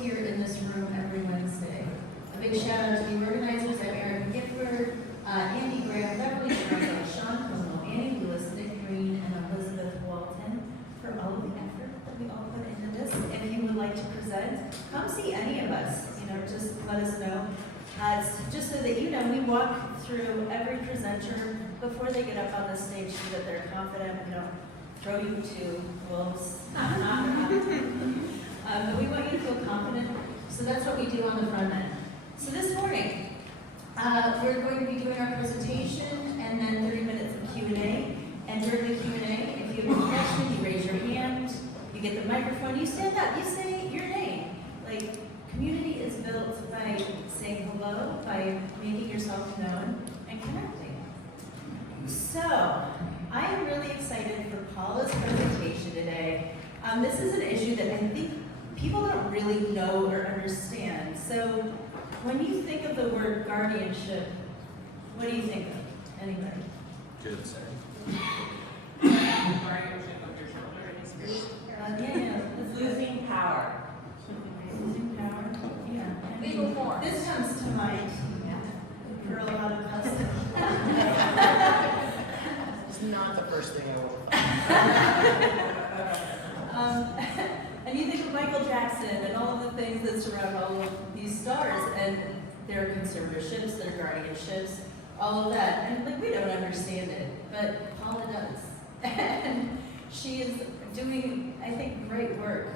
here in this room every Wednesday. A big shout out to the organizers at Eric Gifford, Andy Graham, Beverly Franco, Sean Como, Annie Lewis, Nick Green, and Elizabeth Walton for all of the effort that we all put into this. If you would like to present, come see any of us. Just let us know. Just so that you know, we walk through every presenter before they get up on the stage so that they're confident. We don't throw you to wolves. But we want you to feel confident. So that's what we do on the front end. So this morning, we're going to be doing our presentation and then 30 minutes of Q&A. And during the Q&A, if you have a question, you raise your hand, you get the microphone, you stand up, you say your name. Like, community is built by saying hello, by making yourself known and connecting. So, I am really excited for Paula's presentation today. This is an issue that I think people don't really know or understand. So, when you think of the word guardianship, what do you think of? Anybody? Good say. Guardianship of your children. Yeah. Losing power. Losing power. Yeah. Legal form. This comes to mind for a lot of us. It's not the first thing I will find. And you think of Michael Jackson and all of the things that surround all of these stars and their conservatorships, their guardianships, all of that. And like, we don't understand it, but Paula does. And she is doing, I think, great work,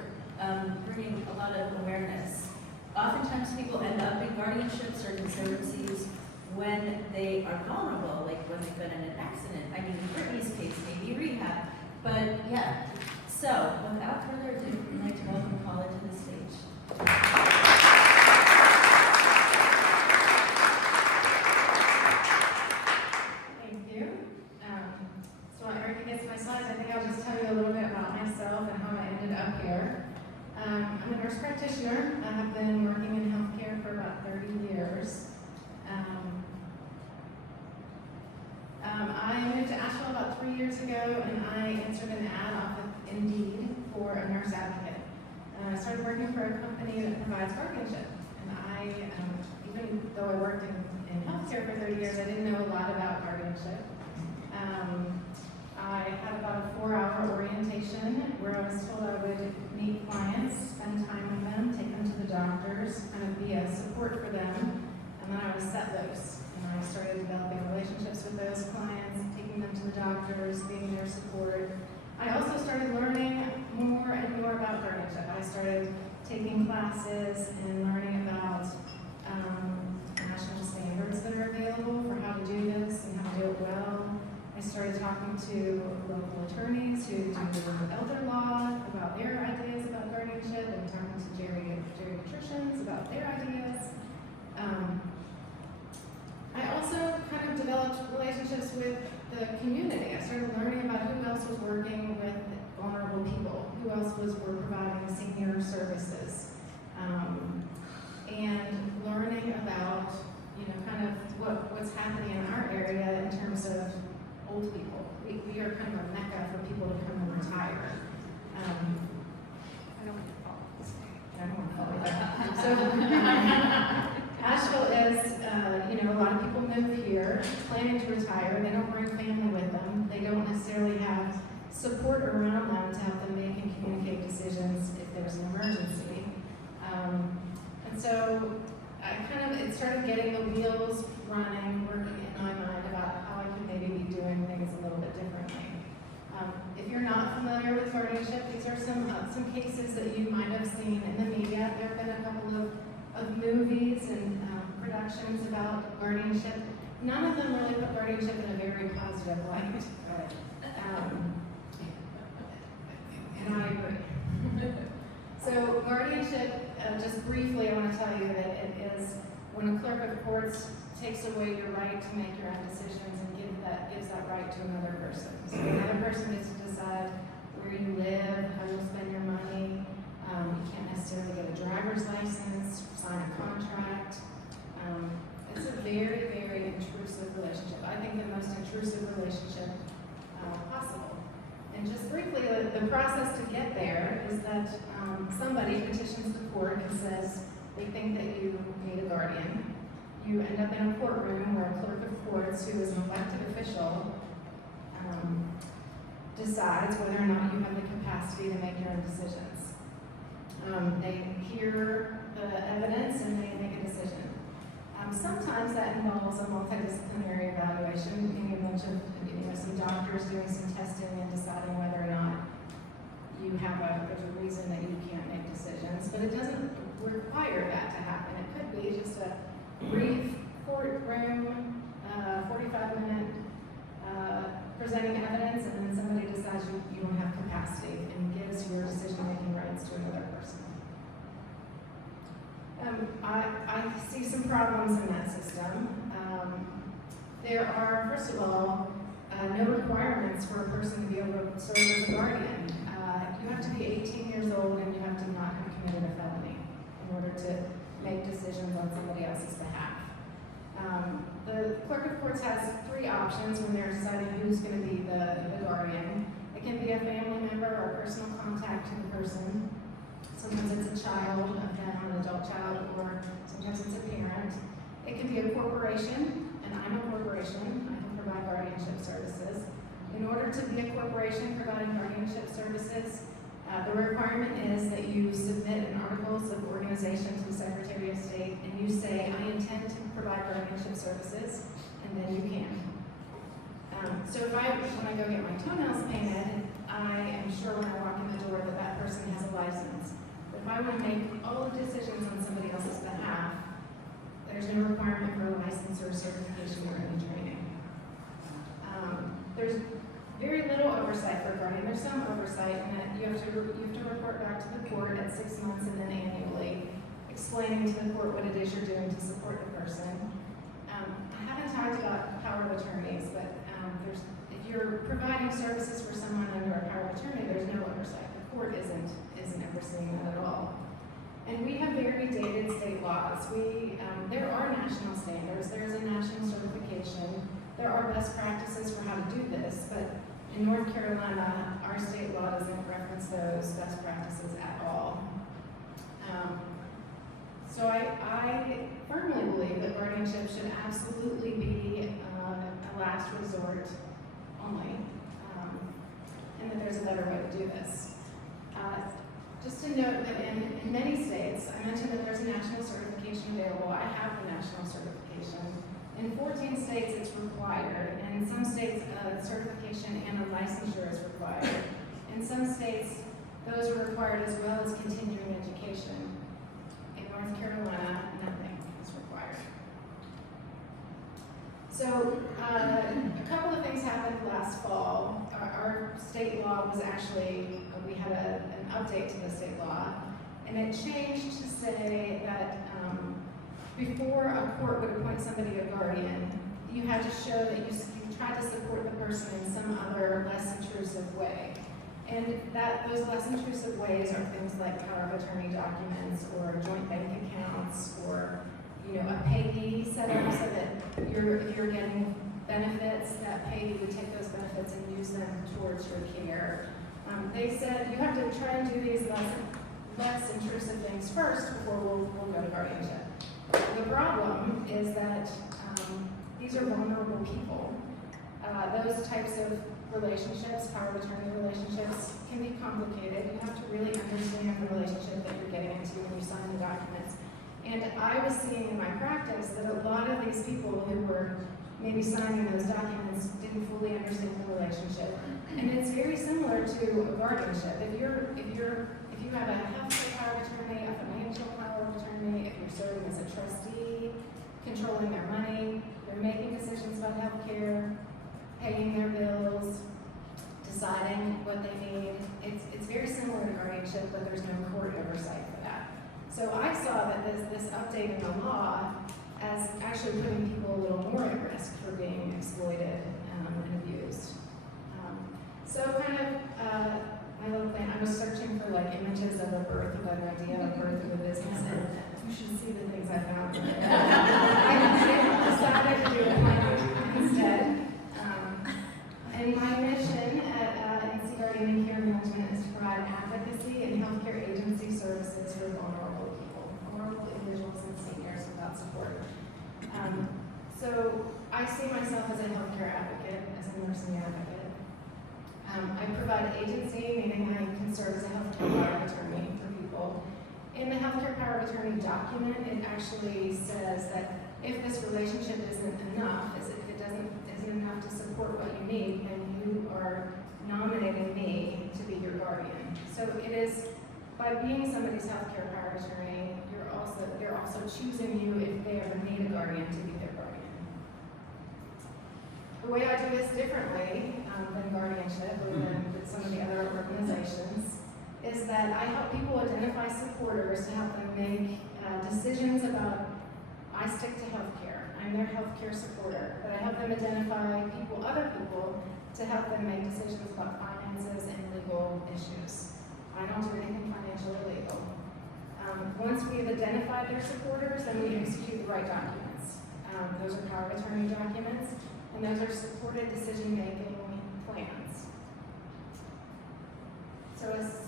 bringing a lot of awareness. Oftentimes people end up in guardianships or conservancies when they are vulnerable, like when they've been in an accident. I mean, in Brittany's case, maybe rehab. But yeah, so without further ado, I'd like to welcome Paula to the stage. Thank you. So while Erica gets my slides, I think I'll just tell you a little bit about myself and how I ended up here. I'm a nurse practitioner. I have been working in healthcare for about 30 years. I moved to Asheville about 3 years ago, and I answered an ad off of Indeed for a nurse advocate. I started working for a company that provides guardianship, and even though I worked in healthcare for 30 years, I didn't know a lot about guardianship. I had about a 4-hour orientation where I was told I would meet clients, spend time with them, take them to the doctors, kind of be a support for them, and then I was set loose. And I started developing relationships with those clients, taking them to the doctors, being their support. I also started learning more and more about guardianship. I started taking classes and learning about national standards that are available for how to do this and how to do it well. I started talking to local attorneys who do elder law about their ideas about guardianship, and talking to geriatricians about their ideas. I also kind of developed relationships with the community. I started learning about who else was working with vulnerable people, who else were providing senior services, and learning about, kind of what's happening in our area in terms of old people. We are kind of a mecca for people to come and retire. I don't want to fall. I don't want to fall. So Asheville is, a lot of people move here planning to retire. They don't bring family with them. They don't necessarily have support around them to help them make and communicate decisions if there's an emergency. And so it started getting the wheels running, working in my mind about how I could maybe be doing things a little bit differently. If you're not familiar with guardianship, these are some cases that you might have seen in the media. There have been a couple of movies and productions about guardianship. None of them really put guardianship in a very positive light. And I agree. So guardianship, just briefly, I want to tell you that it is when a clerk of courts takes away your right to make your own decisions and gives that right to another person. So another person gets to decide where you live, how you'll spend your money. You can't necessarily get a driver's license, sign a contract. It's a very, very intrusive relationship. I think the most intrusive relationship possible. And And just briefly, the process to get there is that somebody petitions the court and says they think that you need a guardian. You end up in a courtroom where a clerk of courts, who is an elected official, decides whether or not you have the capacity to make your own decisions. They hear the evidence and they make a decision. Sometimes that involves a multidisciplinary evaluation, meaning a bunch of, some doctors doing some testing and deciding whether or not there's a reason that you can't make decisions, but it doesn't require that to happen. It could be just a brief courtroom, 45-minute presenting evidence, and then somebody decides you don't have capacity and gives your decision-making rights to another person. I see some problems in that system. There are, first of all, no requirements for a person to be able to serve as a guardian. You have to be 18 years old and you have to not have committed a felony in order to make decisions on somebody else's behalf. The clerk of courts has 3 options when they're deciding who's going to be the guardian. It can be a family member or personal contact to the person. Sometimes it's a child of them, an adult child, or sometimes it's a parent. It can be a corporation, and I'm a corporation. I can provide guardianship services. In order to be a corporation providing guardianship services, the requirement is that you submit an articles of organization to the Secretary of State, and you say, I intend to provide guardianship services, and then you can. So when I go get my toenails painted, I am sure when I walk in the door that that person has a license. If I want to make all the decisions on somebody else's behalf, there's no requirement for a license or certification or any training. There's very little oversight for a guardian. There's some oversight in that you have to report back to the court at 6 months and then annually, explaining to the court what it is you're doing to support the person. I haven't talked about power of attorneys, but if you're providing services for someone under a power of attorney, there's no oversight. The court isn't overseeing that at all. And we have very dated state laws. There are national standards. There's a national certification. There are best practices for how to do this, but in North Carolina, our state law doesn't reference those best practices at all. So I firmly believe that guardianship should absolutely be a last resort only, and that there's a better way to do this. Just to note that in many states, I mentioned that there's a national certification available. I have the national certification. In 14 states, it's required, and in some states, certification and a licensure is required. In some states, those are required as well as continuing education. In North Carolina, nothing is required. So, a couple of things happened last fall. Our state law was actually, we had an update to the state law, and it changed to say that before a court would appoint somebody a guardian, you had to show that you tried to support the person in some other less intrusive way. And those less intrusive ways are things like power of attorney documents or joint bank accounts or a payee set up so that if you're getting benefits, that payee would take those benefits and use them towards your care. They said you have to try and do these less intrusive things first before we'll go to guardianship. The problem is that these are vulnerable people. Those types of relationships, power of attorney relationships, can be complicated. You have to really understand the relationship that you're getting into when you sign the documents. And I was seeing in my practice that a lot of these people who were maybe signing those documents didn't fully understand the relationship. And it's very similar to a guardianship. If you have a healthcare power of attorney, a financial power of attorney, if you're serving as a trustee, controlling their money, they're making decisions about healthcare, paying their bills, deciding what they need. It's very similar to guardianship, but there's no court oversight for that. So I saw that this update in the law as actually putting people a little more at risk for being exploited and abused. So kind of my little plan, I was searching for images of a birth of an idea, a birth of a business, and you should see the things I found. I decided to do it instead. And my mission at NCGCM see myself as a healthcare advocate, as a nursing advocate. I provide agency, meaning I can serve as a healthcare power of attorney for people. In the healthcare power of attorney document, it actually says that if this relationship isn't enough, if it isn't enough to support what you need, then you are nominating me to be your guardian. So it is, by being somebody's healthcare power of attorney, they're also choosing you if they ever need a guardian to be their guardian. The way I do this differently than guardianship or than with some of the other organizations is that I help people identify supporters to help them make decisions about, I stick to healthcare, I'm their healthcare supporter, but I help them identify other people to help them make decisions about finances and legal issues. I don't do anything financial or legal. Once we've identified their supporters, then we execute the right documents. Those are power of attorney documents, and those are supported decision-making plans. So as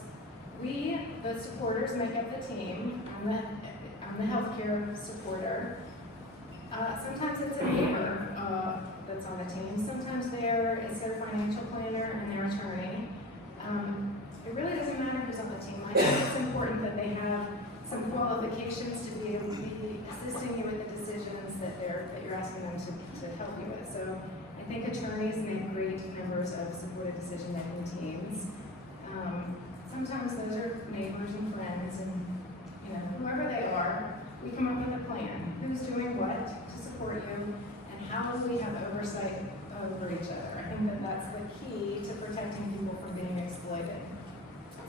we, the supporters, make up the team, I'm the healthcare supporter. Sometimes it's a neighbor that's on the team. Sometimes it's their financial planner and their attorney. It really doesn't matter who's on the team. I think it's important that they have some qualifications to be able to be assisting you with the decisions that you're asking them to help you with. So I think attorneys make great members of supported decision-making teams. Sometimes those are neighbors and friends and whoever they are, we come up with a plan. Who's doing what to support you and how do we have oversight over each other? I think that's the key to protecting people from being exploited.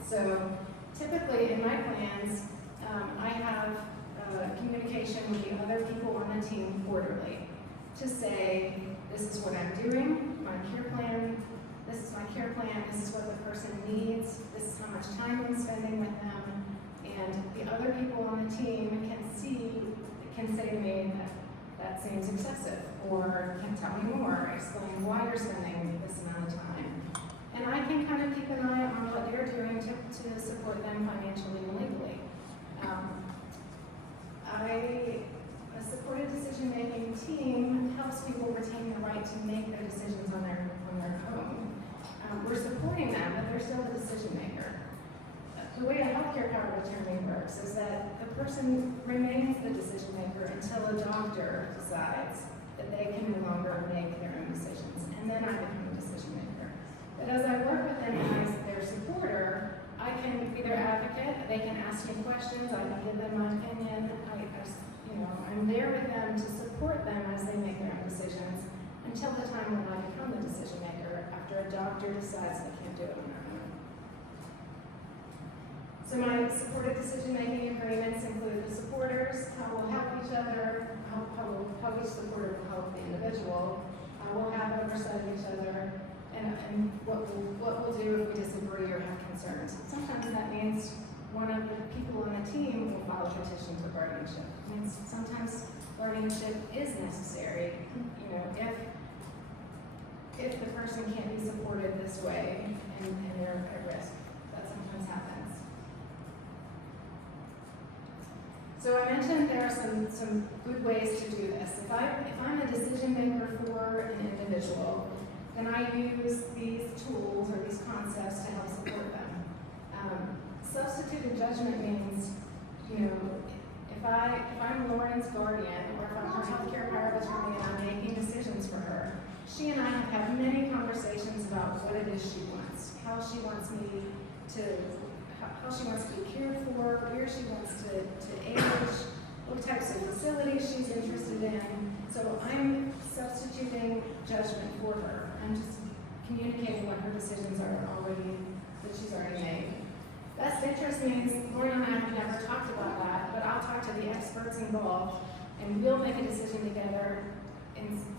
So typically in my plans, I have communication with the other people on the team quarterly to say, this is what I'm doing, my care plan, this is my care plan, this is what the person needs, this is how much time I'm spending with them, and the other people on the team can say to me that seems excessive, or can tell me more, explain why you're spending this amount of time. And I can kind of keep an eye on what they're doing to support them financially and legally. A supported decision-making team helps people retain the right to make their decisions on their own. We're supporting them, but they're still the decision maker. The way a healthcare power of attorney works is that the person remains the decision maker until a doctor decides that they can no longer make their own decisions, and then I become the decision maker. But as I work with them as their supporter, I can be their advocate, they can ask me questions, I can give them my opinion, I'm there with them to support them as they make their own decisions until the time when I become the decision maker after a doctor decides they can't do it on their own. So my supported decision-making agreements include the supporters, how we'll help each other, how each supporter will help the individual, we'll have oversight of each other, and what we'll do if we disagree or have concerns. Sometimes that means one of the people on the team will file a petition for guardianship. It means sometimes guardianship is necessary. If the person can't be supported this way and they're at risk, that sometimes happens. So I mentioned there are some good ways to do this. If I'm a decision maker for an individual, then I use these tools or these concepts to help support them. Substituted judgment means, if I'm Lauren's guardian or if I'm her healthcare power of attorney and I'm making decisions for her, she and I have had many conversations about what it is she wants, how she wants to be cared for, where she wants to age, what types of facilities she's interested in. So I'm substituting judgment for her. I'm just communicating what her decisions are that she's already made. Best interest means Lauren and I have never talked about that, but I'll talk to the experts involved and we'll make a decision together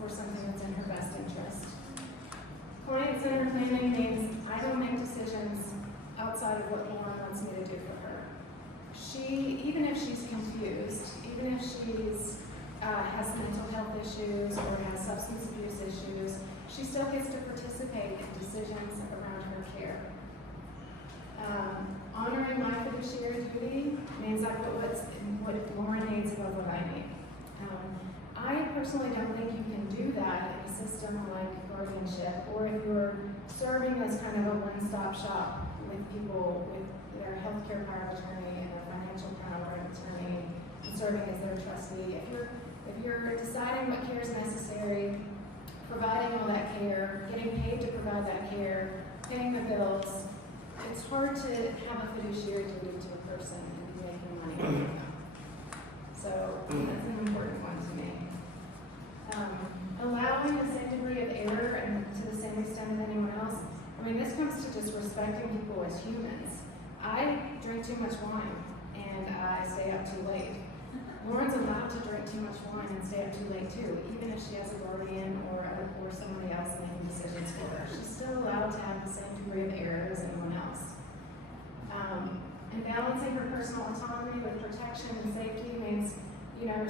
for something that's in her best interest. Client-centered planning means I don't make decisions outside of what Lauren wants me to do for her. Even if she's confused, even if she's has mental health issues or has substance abuse issues, she still gets to participate in decisions around her care. Honoring my fiduciary duty means I put what Lauren needs above what I need. I personally don't think you can do that system like guardianship, or if you're serving as kind of a one-stop shop with people with their healthcare power of attorney and their financial power of attorney, and serving as their trustee. If you're deciding what care is necessary, providing all that care, getting paid to provide that care, paying the bills, it's hard to have a fiduciary duty to a person and be making money off of them. So that's an important one to me. Allowing the same degree of error and to the same extent as anyone else. I mean, this comes to just respecting people as humans. I drink too much wine and I stay up too late. Lauren's allowed to drink too much wine and stay up too late too, even if she has a guardian or somebody else making decisions for her. She's still allowed to have the same degree of error as anyone else. And balancing her personal autonomy with protection and safety means, you know,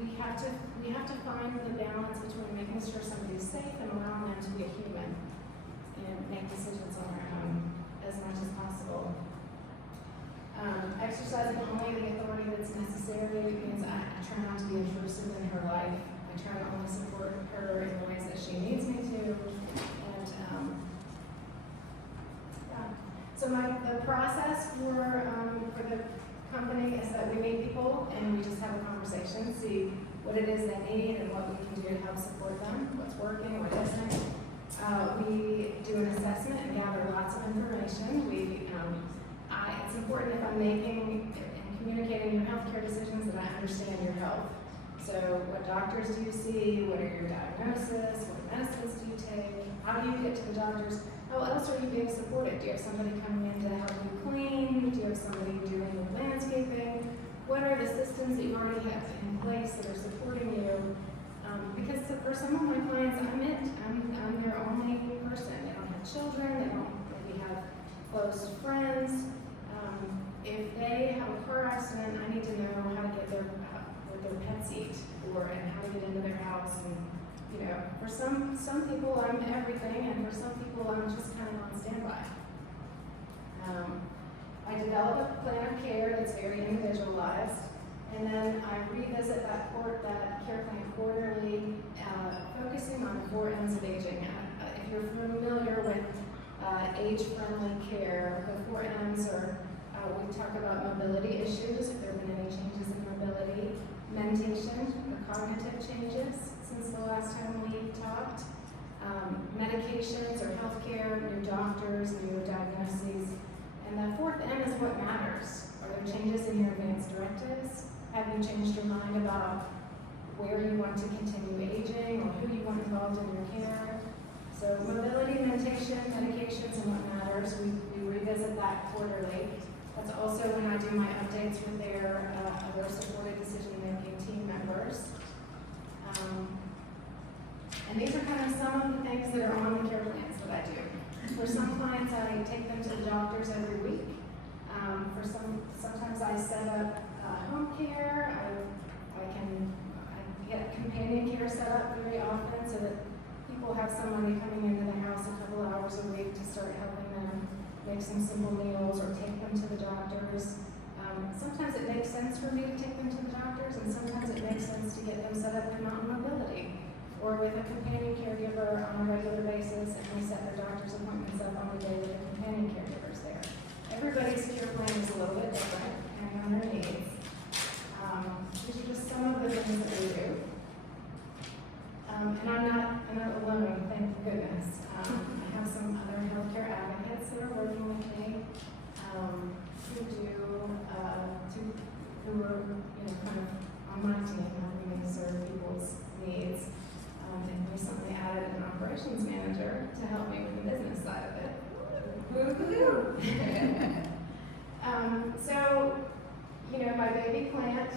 we have to find the balance between making sure somebody's safe and allowing them to be a human and make decisions on their own as much as possible. Exercising only the authority that's necessary means I try not to be intrusive in her life. I try to only support her in the ways that she needs me to. And so the process for the company is that we meet people and we just have a conversation, see what it is they need and what we can do to help support them, what's working, what isn't. We do an assessment and gather lots of information. It's important if I'm making and communicating your healthcare decisions that I understand your health. So what doctors do you see? What are your diagnoses? What medicines do you take? How do you get to the doctors? How else are you being supported? Do you have somebody coming in to help you clean? Do you have somebody doing your landscaping? What are the systems that you already have in place that are supporting you? Because for some of my clients, I'm their only person. They don't have children. They don't maybe have close friends. If they have a car accident, I need to know how to get what their pets eat, and how to get into their house. And you know, for some people, I'm everything, and for some people, I'm just kind of on standby. I develop a plan of care that's very individualized, and then I revisit that care plan quarterly, focusing on the 4 M's of aging. If you're familiar with age-friendly care, the 4 M's are we talk about mobility issues, if there have been any changes in mobility, mentation or cognitive changes since the last time we talked, medications or healthcare, new doctors, new diagnoses. And the 4th M is what matters. Are there changes in your advanced directives? Have you changed your mind about where you want to continue aging or who you want involved in your care? So mobility, mentation, medications, and what matters, we revisit that quarterly. That's also when I do my updates with their other supported decision-making team members. And these are kind of some of the things that are on the care plans that I do. For some clients, I take them to the doctors every week. Sometimes I set up home care. I get companion care set up very often so that people have somebody coming into the house a couple hours a week to start helping them make some simple meals or take them to the doctors. Sometimes it makes sense for me to take them to the doctors, and sometimes it makes sense to get them set up with mountain mobility or with a companion caregiver on a regular basis, and we set their doctor's appointments up on the day that the companion caregiver's there. Everybody's care plan is a little bit different depending on their needs. These are just some of the things that we do. And I'm not alone, thank goodness. I have some other healthcare advocates that are working with me who are kind of on my team helping me serve people's needs. And recently added an operations manager to help me with the business side of it. Woo-hoo! So, my baby plant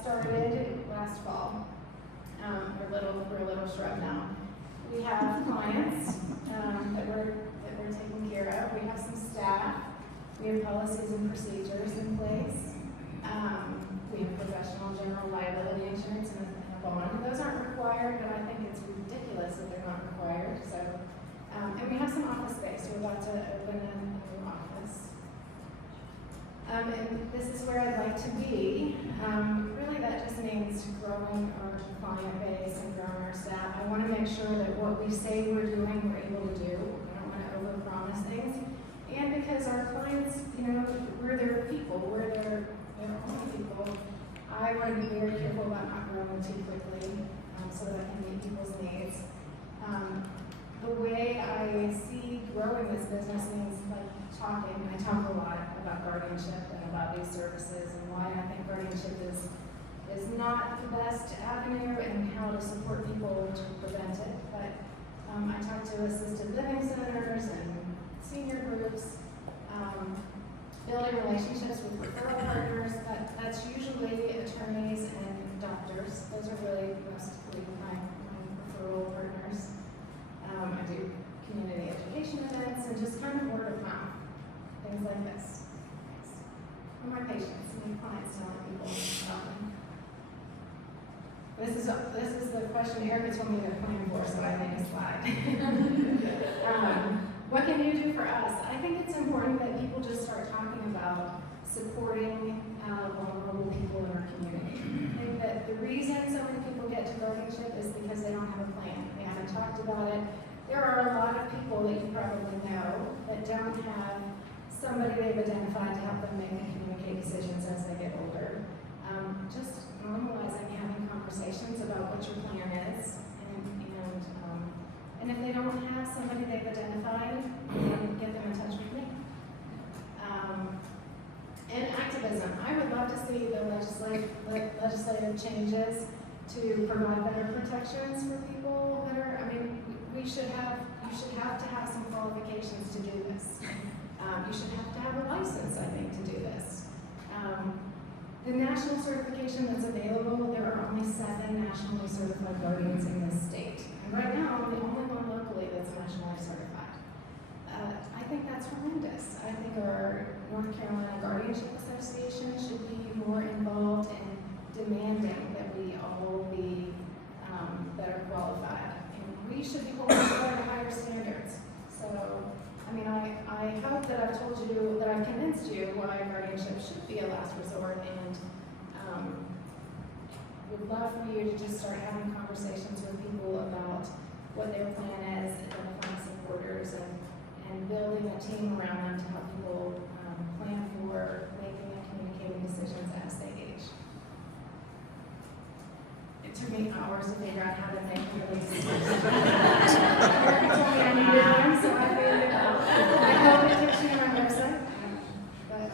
started last fall. We're a little shrub now. We have clients that we're taking care of. We have some staff. We have policies and procedures in place. We have professional general liability insurance and a bond. Those aren't required, but I think it's ridiculous that they're not required. So, and we have some office space. We're about to open a new office. And this is where I'd like to be. Really, that just means growing our client base and growing our staff, I want to make sure that what we say we're doing, we're able to do. I don't want to overpromise things. And because our clients, we're their people, we're their own people, I want to be very careful about not growing too quickly so that I can meet people's needs. The way I see growing this business means like talking. I talk a lot about guardianship and about these services and why I think guardianship is not the best avenue and how to support people to prevent it. But I talk to assisted living centers and senior groups, building relationships with referral partners. That's usually attorneys and doctors. Those are really mostly my referral partners. I do community education events and just kind of word of mouth, things like this. For my patients and my clients telling people about them. This is the question Erica told me to plan for, so I made a slide. What can you do for us? I think it's important that people just start talking about supporting vulnerable people in our community. I think that the reason so many people get to guardianship is because they don't have a plan. They haven't talked about it. There are a lot of people that you probably know that don't have somebody they've identified to help them make and communicate decisions as they get older. Just normalizing having conversations about what your plan is, and if they don't have somebody they've identified, then get them in touch with me. And activism. I would love to see the legislative changes to provide better protections for people that are, you should have to have some qualifications to do this. You should have to have a license, I think, to do this. The national certification that's available, there are only 7 nationally certified guardians in this state. And right now, I'm the only one locally that's nationally certified. I think that's horrendous. I think our North Carolina Guardianship Association should be more involved in demanding that we all be better qualified. And we should be holding each other to higher standards. So, I hope that I've told you, that I've convinced you why guardianship should be a last resort, and would love for you to just start having conversations with people about what their plan is, identifying supporters, and building a team around them to help people plan for making and communicating decisions as they age. It took me hours to figure out how to make really decisions. Erica told me I needed one, so I figured it out. I hope it takes you to my website, but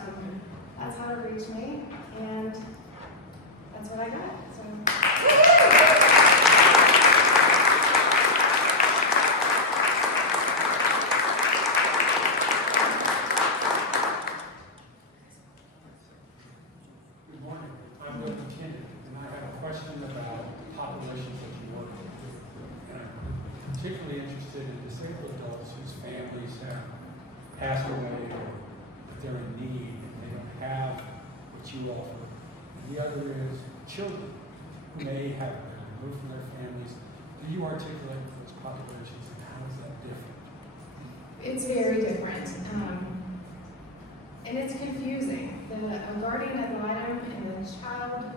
that's how to reach me, and that's what I got. So. Good morning. I'm Bill McKinnon, and I have a question about populations that you work with. And I'm particularly interested in disabled adults whose families have passed away or they're in need and they don't have what you offer. And the other is children who may have been removed from their families. Do you articulate those populations, and how is that different? It's very different, and it's confusing. A guardian ad litem in the child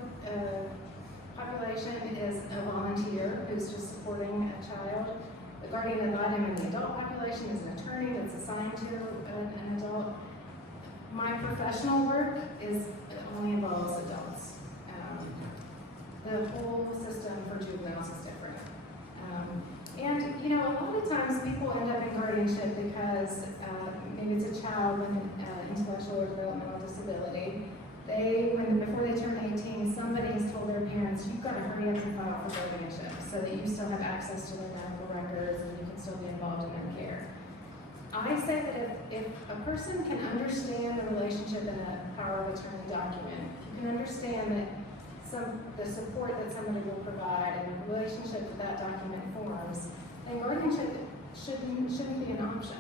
population is a volunteer who's just supporting a child. The guardian ad litem in the adult population is an attorney that's assigned to an adult. My professional work only involves adults. The whole system for juveniles is different. And a lot of times people end up in guardianship because maybe it's a child with an intellectual or developmental disability. Before they turn 18, somebody has told their parents, you've got to hurry up and file for guardianship so that you still have access to their medical records and you can still be involved in their care. I say that if a person can understand the relationship in a power of attorney document, if you can understand that the support that somebody will provide and the relationship that document forms, then guardianship shouldn't be an option.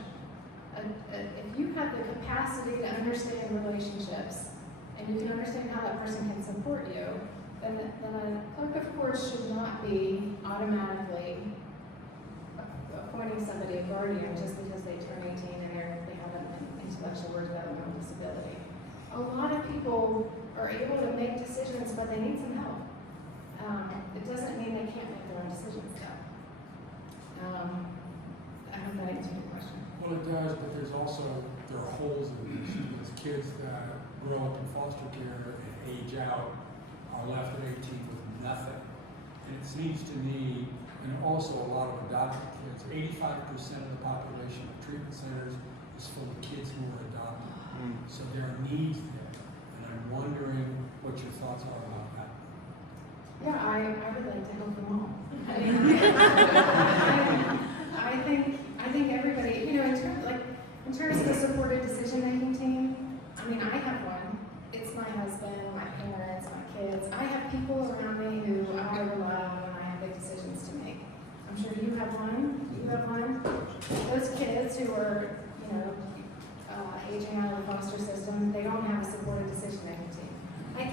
If you have the capacity to understand relationships and you can understand how that person can support you, then a clerk of court should not be automatically appointing somebody a guardian just because they turn 18 and they have an intellectual or developmental disability. A lot of people are able to make decisions, but they need some help. It doesn't mean they can't make their own decisions though. I hope that answered your question. Well, it does, but there are holes in this, because kids that grow up in foster care and age out are left at 18 with nothing. And it seems to me, and also a lot of adopted kids, 85% of the population of treatment centers is full of kids who were adopted. So there are needs there, and I'm wondering what your thoughts are about that. Yeah, I would like to help them all. I mean, I think everybody, you know, in terms of the supported decision-making team, I mean, I have one. It's my husband, my parents, my kids. I have people around me who I rely on when I have big decisions to make. I'm sure you have one. You have one. Those kids who are, you know, aging out of the foster system, they don't have a supported decision-making team. I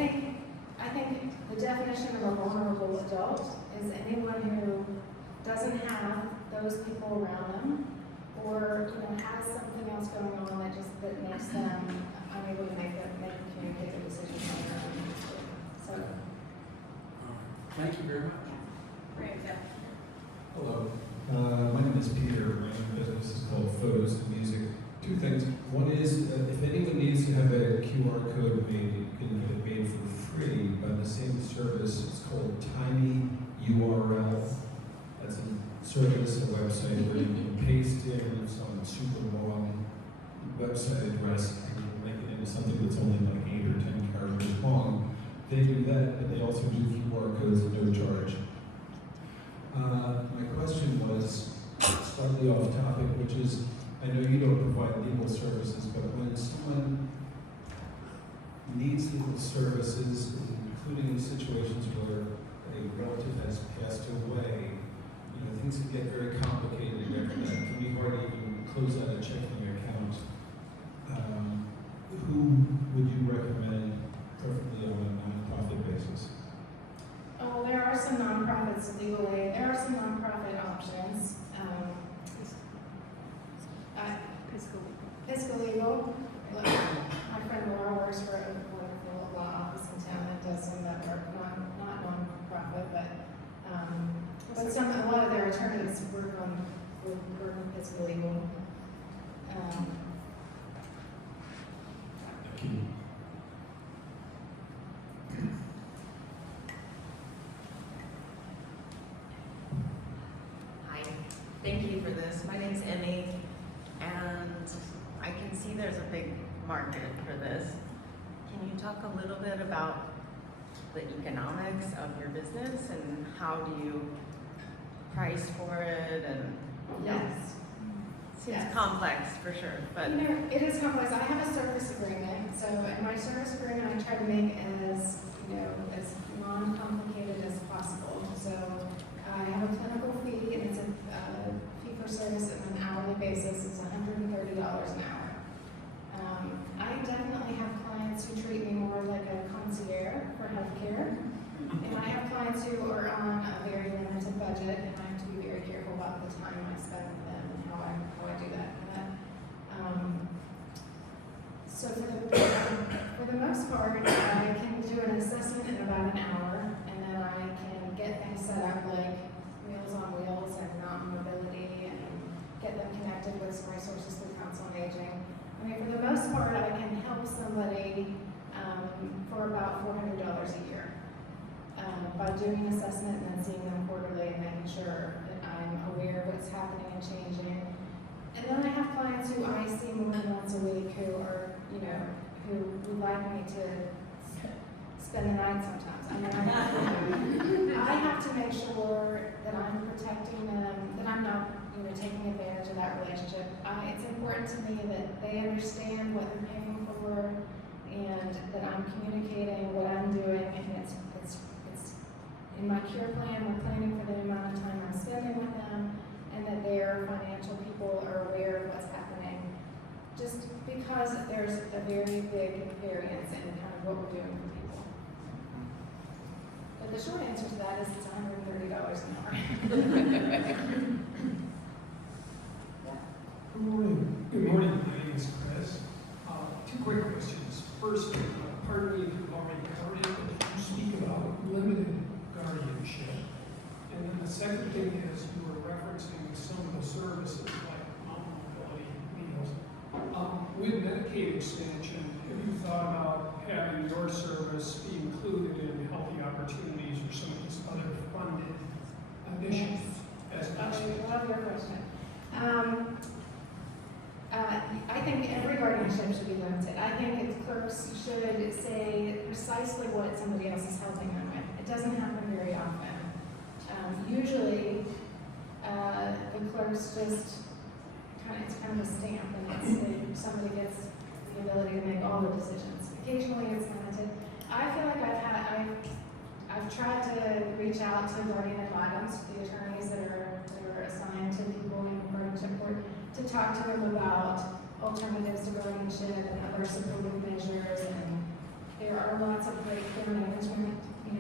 think the definition of a vulnerable adult is anyone who doesn't have those people around them, or has something else going on that makes them unable to make a communicated decision on their own. So, Thank you very much. Great, yeah. Hello, my name is Peter. My business is called Photos and Music. Two things. One is, if anyone needs to have a QR code made, you can get it made for free by the same service. It's called Tiny URL. That's a service, a website where you can paste in some super long website address and make it into something that's only like 8 or 10 characters long. They do that, and they also do QR codes at no charge. My question was slightly off topic, which is, I know you don't provide legal services, but when someone needs legal services, including in situations where a relative has passed away, things can get very complicated after that. It can be hard to even close out a checking account. Who would you recommend, preferably on a nonprofit basis? oh, there are some nonprofits, legal aid. There are some nonprofit options. Fiscal legal. My friend Laura works for a wonderful law office in town that does some of that work, not nonprofit, but a lot of their attorneys work in fiscal legal. Thank you. Hi, thank you for this. My name's Emmy, and I can see there's a big market for this. Can you talk a little bit about the economics of your business and how do you price for it? And Yes. seems Yes. complex for sure, but It is complex. I have a service agreement, so in my service agreement, I try to make as non-complicated as possible. So I have a clinical fee, and it's a fee for service on an hourly basis. It's $130 an hour. I definitely have clients who treat me more like a concierge for healthcare, and I have clients who are on a very limited budget, and I have to be very careful about the time I spend with them and how I do that. So for the most part, I can do an assessment in about an hour, and then I can get things set up like Meals on Wheels and Mountain Mobility, and get them connected with some resources through Council on Aging. I mean, for the most part, I can help somebody for about $400 a year by doing an assessment and then seeing them quarterly and making sure that I'm aware of what's happening and changing. And then I have clients who I see more than once a week who are, who would like me to spend the night sometimes. I mean, I have to make sure that I'm protecting them, that I'm not, taking advantage of that relationship. It's important to me that they understand what they're paying for, and that I'm communicating what I'm doing, and it's in my care plan. We're planning for the amount of time I'm spending with them, and that their financial people are aware of what's happening. Just because there's a very big variance in kind of what we're doing for people. But the short answer to that is it's $130 an hour. Good morning. Good morning. My name is Chris. Two quick questions. First, pardon me if you've already covered it, but you speak about limited guardianship. thing is you were referencing some of the services like mobility meals. With Medicaid expansion, have you thought about having your service be included in healthy opportunities or some of these other funded initiatives as an I expansion? love your question. I think every guardianship should be limited. I think its clerks should say precisely what somebody else is helping them with. It doesn't happen very often. Usually, the clerks just it's kind of a stamp, and somebody gets the ability to make all the decisions. Occasionally, it's limited. I feel like I've tried to reach out to guardian ad litem, the attorneys that are assigned to people in guardianship court, to talk to them about alternatives to guardianship and other supportive measures. And there are lots of great care management, I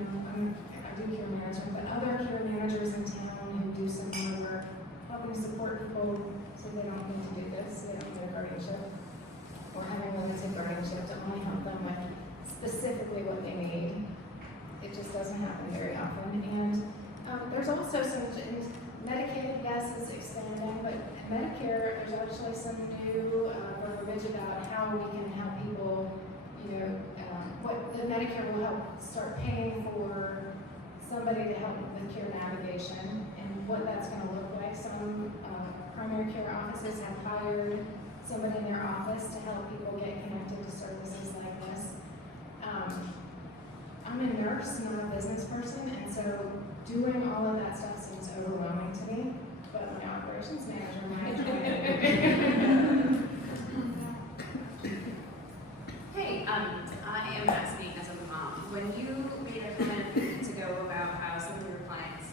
do care management, but other care managers in town who do some more work helping support people so they don't need to do this, so they don't get a guardianship, or having limited guardianship to only help them with specifically what they need. It just doesn't happen very often. And there's also some, Medicaid, yes, is expanding, but Medicare, there's actually some new verbiage about how we can help people, what the Medicare will help start paying for somebody to help with care navigation and what that's going to look like. Some primary care offices have hired somebody in their office to help people get connected to services like this. I'm a nurse, not a business person, and so doing all of that stuff seems overwhelming to me, but my operations manager might join it. Hey, I am asking as a mom, when you made a comment a minute ago about how some of your clients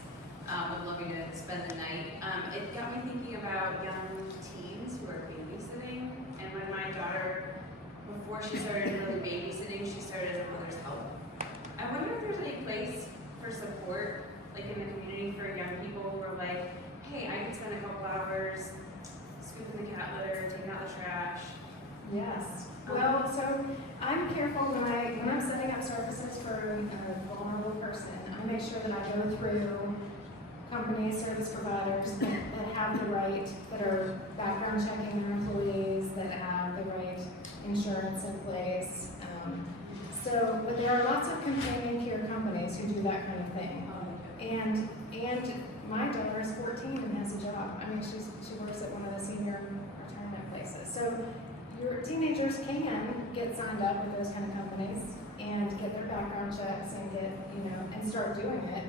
would love you to spend the night, it got me thinking about young teens who are babysitting, and when my daughter, before she started really babysitting, she started as a mother's help. I wonder if there's any place for support, like in the community for young people who are like, hey, I can spend a couple hours scooping the cat litter, taking out the trash. Yes. Well, so I'm careful when I'm setting up services for a vulnerable person. I make sure that I go through companies, service providers that have the right, that are background checking their employees, that have the right insurance in place. But there are lots of companion care companies who do that kind of thing. And my daughter is 14 and has a job. I mean, she works at one of the senior retirement places. So your teenagers can get signed up with those kind of companies and get their background checks and and start doing it.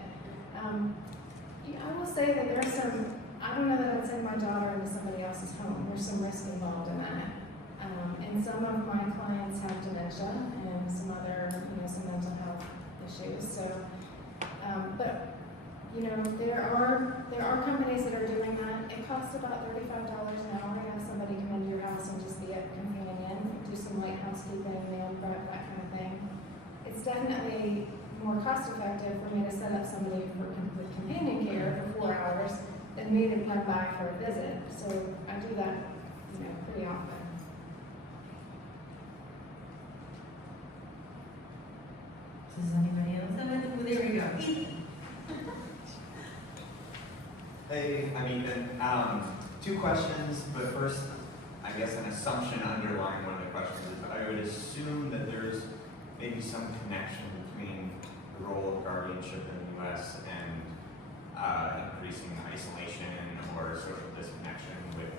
I will say that there's some, I don't know that I'd send my daughter into somebody else's home. There's some risk involved in that. And some of my clients have dementia and some other, some mental health issues. So, there are companies that are doing that. It costs about $35 an hour to have somebody come into your house and just be a companion, do some light housekeeping, meal prep, that kind of thing. It's definitely more cost effective for me to set up somebody with companion care for 4 hours than me to come by for a visit. So I do that, pretty often. Does anybody else have it? Well, there we go. Ethan. Hey, I'm Ethan. 2 questions, but first, I guess an assumption underlying one of the questions is I would assume that there's maybe some connection between the role of guardianship in the U.S. and increasing isolation or social disconnection with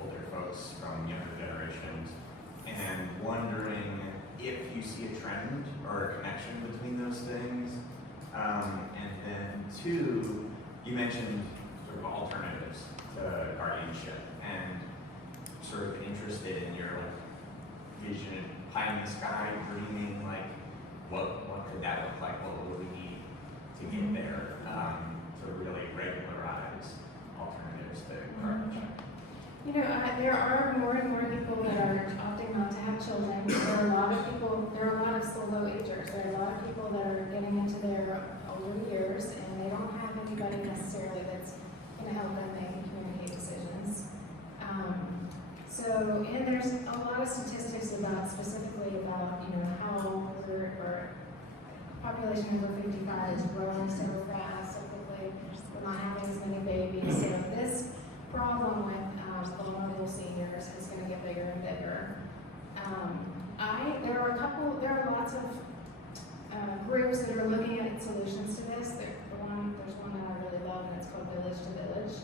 older folks from younger generations, and wondering if you see a trend or a connection between those things. And then 2, you mentioned sort of alternatives to guardianship, and sort of interested in your vision, pie in the sky, dreaming, what could that look like? What would we need to get there to really regularize alternatives to guardianship? There are more and more people that are opting not to have children. There are a lot of solo agers. There are a lot of people that are getting into their older years and they don't have anybody necessarily that's going to help them make and communicate decisions. And there's a lot of statistics specifically about how our population over 55 is growing so fast, so quickly. We're not having as many babies. So this problem with vulnerable seniors is going to get bigger and bigger. There are lots of groups that are looking at solutions to this. There's one that I really love, and it's called Village to Village.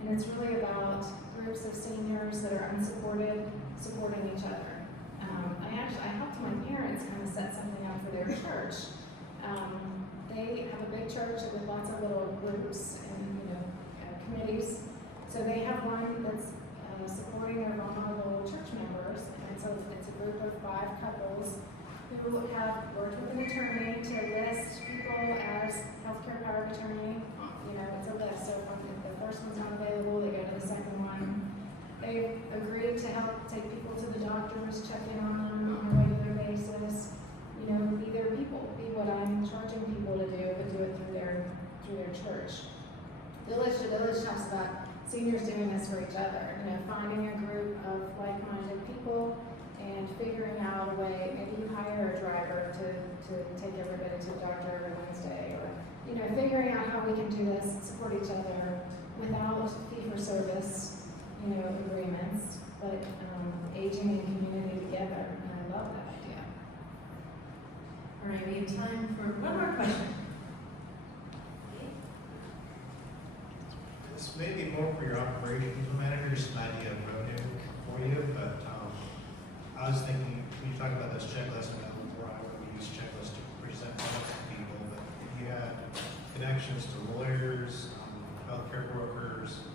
And it's really about groups of seniors that are unsupported, supporting each other. I helped my parents kind of set something up for their church. They have a big church with lots of little groups and committees. So they have one that's supporting their vulnerable church members, and so it's a group of 5 couples who have worked with an attorney to list people as healthcare power of attorney. It's a list. So if the first one's not available, they go to the second one. They've agreed to help take people to the doctors, check in on them on a regular basis. Be their people, be what I'm charging people to do, but do it through their church. Village to Village talks about seniors doing this for each other. Finding a group of like-minded people and figuring out a way. Maybe you hire a driver to take everybody to the doctor every Wednesday, or figuring out how we can do this, support each other without fee-for-service, agreements, but aging in community together. And I love that idea. All right, we have time for one more question. This may be more for your operations manager, just an idea of revenue for you, but I was thinking, when you talk about this checklist, I know before I would use checklists to present products to people, but if you had connections to lawyers, healthcare brokers,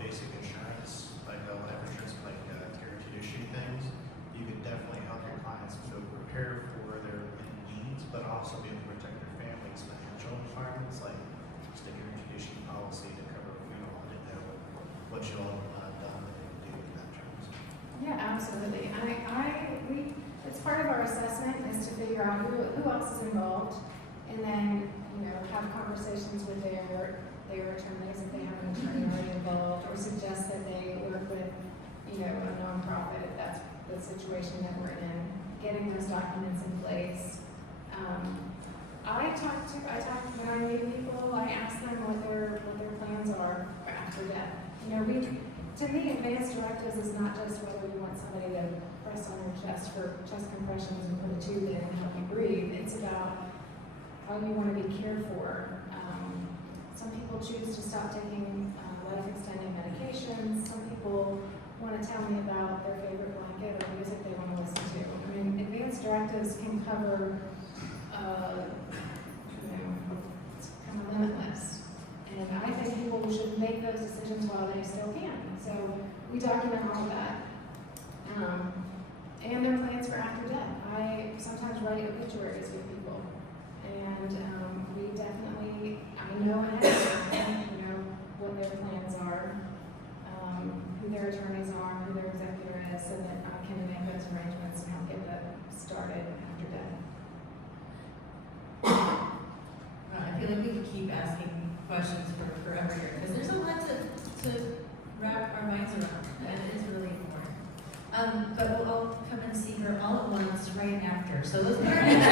basic insurance, like life insurance, like guaranteed issue things, you could definitely help your clients to prepare for their needs, but also be able to protect their families' financial requirements, like just a guaranteed issue policy to cover, I didn't know what you all have done and do in that terms. Yeah, absolutely. It's part of our assessment is to figure out who else is involved, and then have conversations with their attorneys if they have an attorney already involved, or suggest that they work with a nonprofit if that's the situation that we're in. Getting those documents in place. When I meet people, I ask them what their plans are for after death. To me, advanced directives is not just whether you want somebody to press on your chest for chest compressions and put a tube in and help you breathe. It's about how you want to be cared for. Some people choose to stop taking life-extending medications. Some people want to tell me about their favorite blanket or music they want to listen to. Advanced directives can cover, it's kind of limitless. And I think people should make those decisions while they still can. So we document all of that. And their plans for after death. I sometimes write obituaries with people. And we definitely, I know ahead of time, what their plans are, who their attorneys are, who their executor is, so that I can make those arrangements and help get that started after death. I feel like we could keep asking questions for forever here, because there's a lot to wrap our minds around, and it is really important. But we'll all come and see her all at once right after. So let's put our hands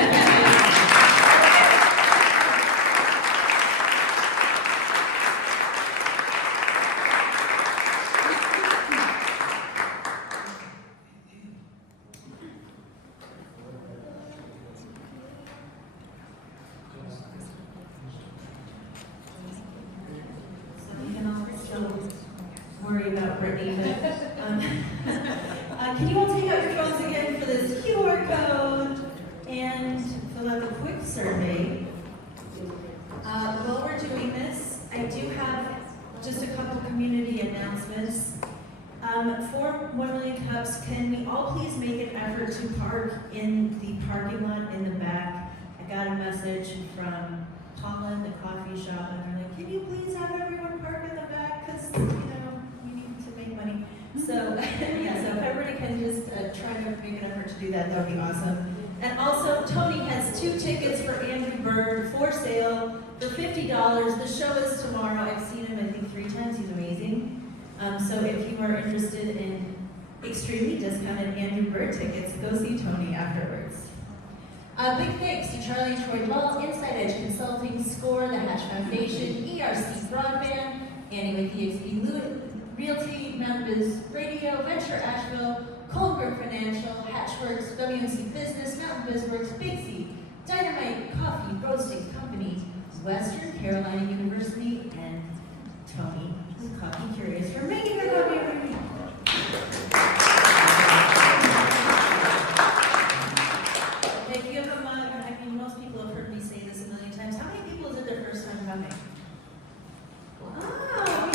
worry about Brittany, but can you all take out your phones again for this QR code and fill out the quick survey? While we're doing this, I do have just a couple community announcements. For 1 Million Cups, can we all please make an effort to park in the parking lot in the back? I got a message from Paula, the coffee shop, and they're like, can you please have everyone park in the back? Because, we need to make money. So, yeah, so if everybody can just try to make an effort to do that, that would be awesome. And also, Tony has 2 tickets for Andrew Bird for sale for $50. The show is tomorrow. I've seen him, I think, 3 times. He's amazing. So if you are interested in extremely discounted Andrew Bird tickets, go see Tony afterwards. Big thanks to Charlie and Troy Ball, Inside Edge Consulting, SCORE, the Hatch Foundation, ERC Broadband, Annie with EXP Realty, Mountain Biz Radio, Venture Asheville, Colbrook Financial, Hatchworks, WNC Business, Mountain Biz Works, Big C, Dynamite Coffee Roasting Company, Western Carolina University, and Tony, who's coffee curious, for making her coffee every week. If you have a mug, I mean, most people have heard me say this a million times. How many people is it their first time coming? Ah,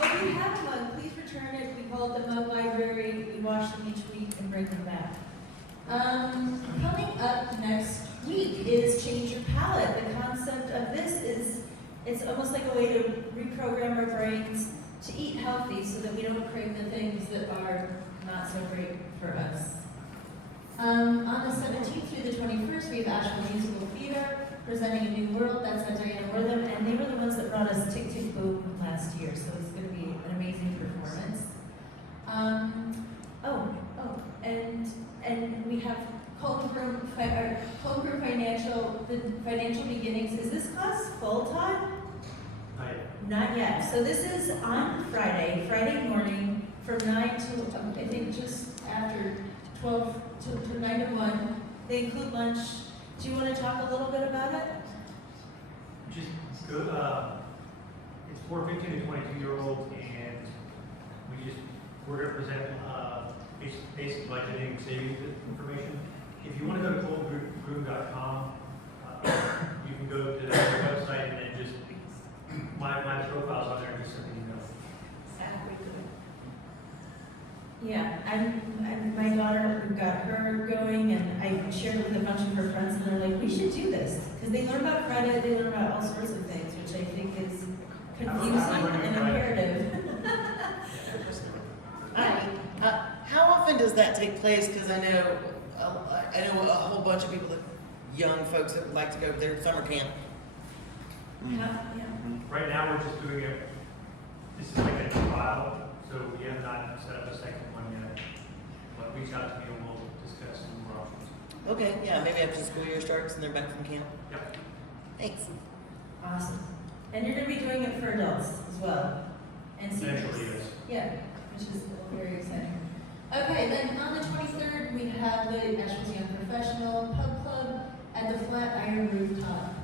well, if you have a mug, please return it. We call it the Mug Library. We wash them each week and bring them back. Coming up next week is Change Your Palate. The concept of this is, it's almost like a way to reprogram our brains to eat healthy so that we don't crave the things that are not so great for us. On the 17th through the 21st, we have Asheville Musical Theater presenting A New World. That's at Diana Wortham, and they were the ones that brought us Tick Tick Boom last year, so it's going to be an amazing performance. And we have Colbrook Financial, the Financial Beginnings. Is this class full time? Not yet. So this is on Friday morning from 9 to, I think just after 12 to 9 to 1. They include lunch. Do you want to talk a little bit about it? Just good. It's for 15 to 22-year-olds, and we're going to present basic budgeting and savings information. If you want to go to coldbrew.com, you can go to the website and then just my profile's on there and just send an email. Yeah, my daughter got her going, and I shared it with a bunch of her friends, and they're like, we should do this. Because they learn about credit, they learn about all sorts of things, which I think is confusing and imperative. How often does that take place? Because I know a whole bunch of people, that young folks that would like to go to their summer camp. Yeah. Right now, we're just doing it. This is like a trial, so we have not set up a second one yet. But reach out to me and we'll discuss some more options. Okay, yeah, maybe after the school year starts and they're back from camp. Yep. Thanks. Awesome. And you're going to be doing it for adults as well. And seniors. Eventually, yes. Yeah, which is very exciting. Okay, then on the 23rd, we have the Asheville Young Professional Pub Club at the Flatiron Rooftop.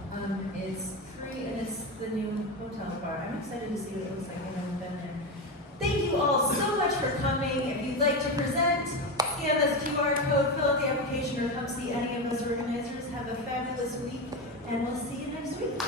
It's free, and it's the new hotel bar. I'm excited to see what it looks like. I haven't been there. Thank you all so much for coming. If you'd like to present, scan this QR code, fill out the application, or come see any of us organizers. Have a fabulous week, and we'll see you next week.